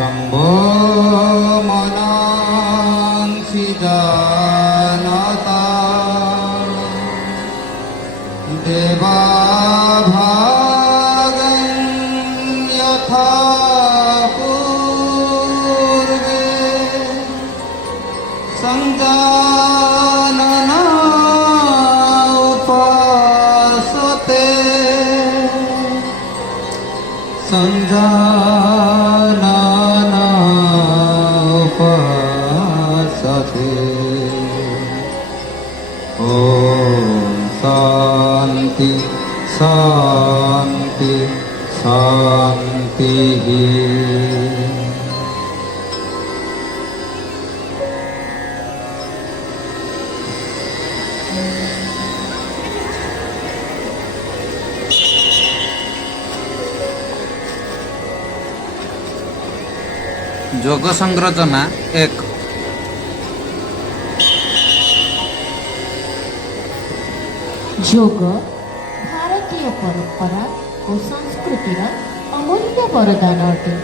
शम्भो मनांसि जानता देवाभागं यथा पूर्वे सञ्जानना उपासते सञ्जानना उपासते। ॐ शान्ति शान्ति शान्तिः। যোগ সংরচনা 1। ଯୋଗ ଭାରତୀୟ ପରମ୍ପରା ଓ ସଂସ୍କୃତିର ଅମୂଲ୍ୟ ବରଦାନ ଅଟେ।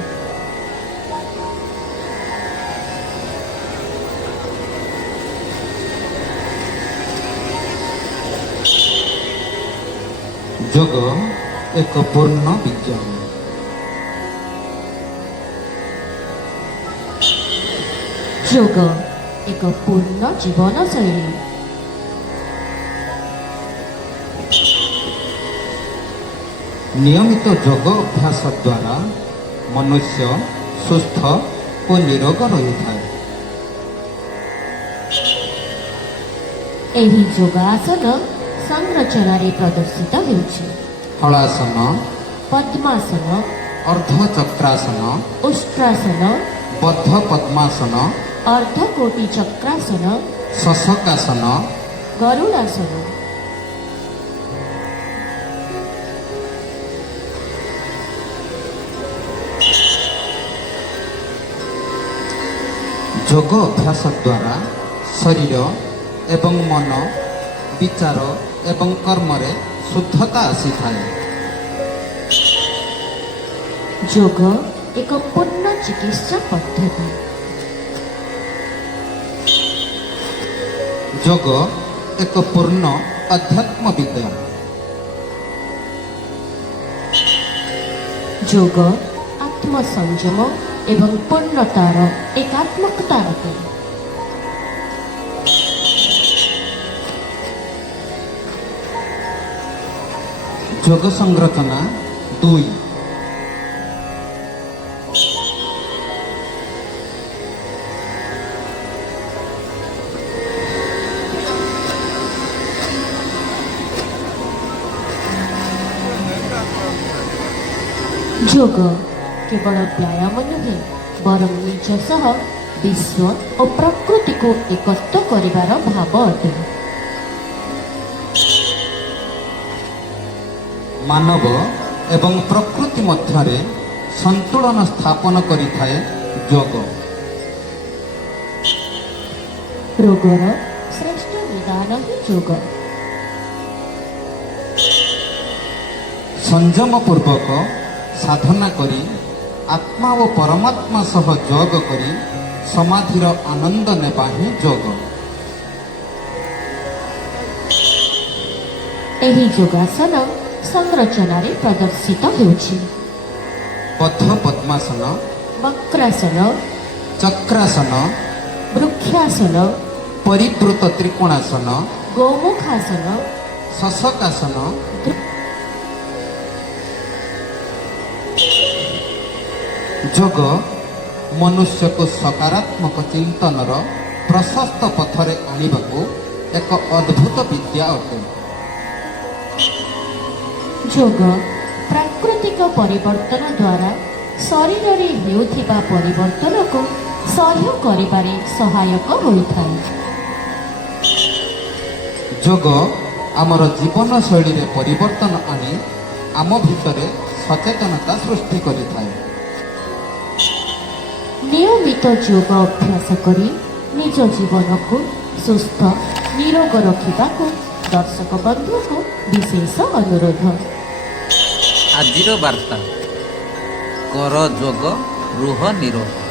ଯୋଗ ଏକ ପୂର୍ଣ୍ଣ ବିଜ୍ଞାନ। ଯୋଗ ଏକ ପୂର୍ଣ୍ଣ ଜୀବନଶୈଳୀ। ନିୟମିତ ଯୋଗ ଅଭ୍ୟାସ ଦ୍ୱାରା ମନୁଷ୍ୟ ସୁସ୍ଥ ଓ ନିରୋଗ ରହିଥାଏ। ଏହି ଯୋଗାସନ ସଂରଚନାରେ ପ୍ରଦର୍ଶିତ ହେଉଛି। ହଳାସନ, ପଦ୍ମାସନ, ଅର୍ଦ୍ଧଚକ୍ରାସନ, ଉଷ୍ଟ୍ରାସନ, ବଦ୍ଧ ପଦ୍ମାସନ, ଅର୍ଦ୍ଧକୋଟି ଚକ୍ରାସନ, ଶଶକାସନ, ଗରୁଡ଼ାସନ। ଯୋଗ ଅଭ୍ୟାସ ଦ୍ୱାରା ଶରୀର ଏବଂ ମନ, ବିଚାର ଏବଂ କର୍ମରେ ଶୁଦ୍ଧତା ଆସିଥାଏ। ଯୋଗ ଏକ ପୂର୍ଣ୍ଣ ଚିକିତ୍ସା ପଦ୍ଧତି। ଯୋଗ ଏକ ପୂର୍ଣ୍ଣ ଅଧ୍ୟାତ୍ମ ବିଦ୍ୟା। ଯୋଗ ଆତ୍ମସଂଯମ ଏବଂ ପୂର୍ଣ୍ଣତାର ଏକାତ୍ମକତା ଅଟେ। ଯୋଗ ସଂରଚନା 2। ଯୋଗ କେବଳ ବ୍ୟାୟାମ ନୁହେଁ, ବରଂ ନିଜ ସହ ବିଶ୍ୱ ଓ ପ୍ରକୃତିକୁ ଏକତ୍ର କରିବାର ଭାବ ଅଟେ। ମାନବ ଏବଂ ପ୍ରକୃତି ମଧ୍ୟରେ ସନ୍ତୁଳନ ସ୍ଥାପନ କରିଥାଏ ଯୋଗ। ରୋଗର ଶ୍ରେଷ୍ଠ ନିଦାନ ହିଁ ଯୋଗ। ସଂଯମ ପୂର୍ବକ ସାଧନା କରି ଆତ୍ମା ଓ ପରମାତ୍ମା ସହ ଯୋଗ କରି ସମାଧିର ଆନନ୍ଦ ନେବା ହିଁ ଯୋଗ। ଏହି ଯୋଗାସନ ସଂରଚନାରେ ପ୍ରଦର୍ଶିତ ହେଉଛି। ବଦ୍ଧ ପଦ୍ମାସନ, ବକ୍ରାସନ, ଚକ୍ରାସନ, ବୃକ୍ଷାସନ, ପରିବୃତ ତ୍ରିକୋଣାସନ, ଗୋମୁଖାସନ, ଶଶକାସନ, ଯୋଗ ମନୁଷ୍ୟକୁ ସକାରାତ୍ମକ ଚିନ୍ତନର ପ୍ରଶସ୍ତ ପଥରେ ଆଣିବାକୁ ଏକ ଅଦ୍ଭୁତ ବିଦ୍ୟା ଅଟେ। ଯୋଗ ପ୍ରାକୃତିକ ପରିବର୍ତ୍ତନ ଦ୍ୱାରା ଶରୀରରେ ହେଉଥିବା ପରିବର୍ତ୍ତନକୁ ସହ୍ୟ କରିବାରେ ସହାୟକ ହୋଇଥାଏ। ଯୋଗ ଆମର ଜୀବନଶୈଳୀରେ ପରିବର୍ତ୍ତନ ଆଣି ଆମ ଭିତରେ ସଚେତନତା ସୃଷ୍ଟି କରିଥାଏ। ନିୟମିତ ଯୋଗ ଅଭ୍ୟାସ କରି ନିଜ ଜୀବନକୁ ସୁସ୍ଥ ନିରୋଗ ରଖିବାକୁ ଦର୍ଶକ ବନ୍ଧୁଙ୍କୁ ବିଶେଷ ଅନୁରୋଧ। ଆଜିର ବାର୍ତ୍ତା, କର ଯୋଗ, ରୁହ ନିରୋଗ।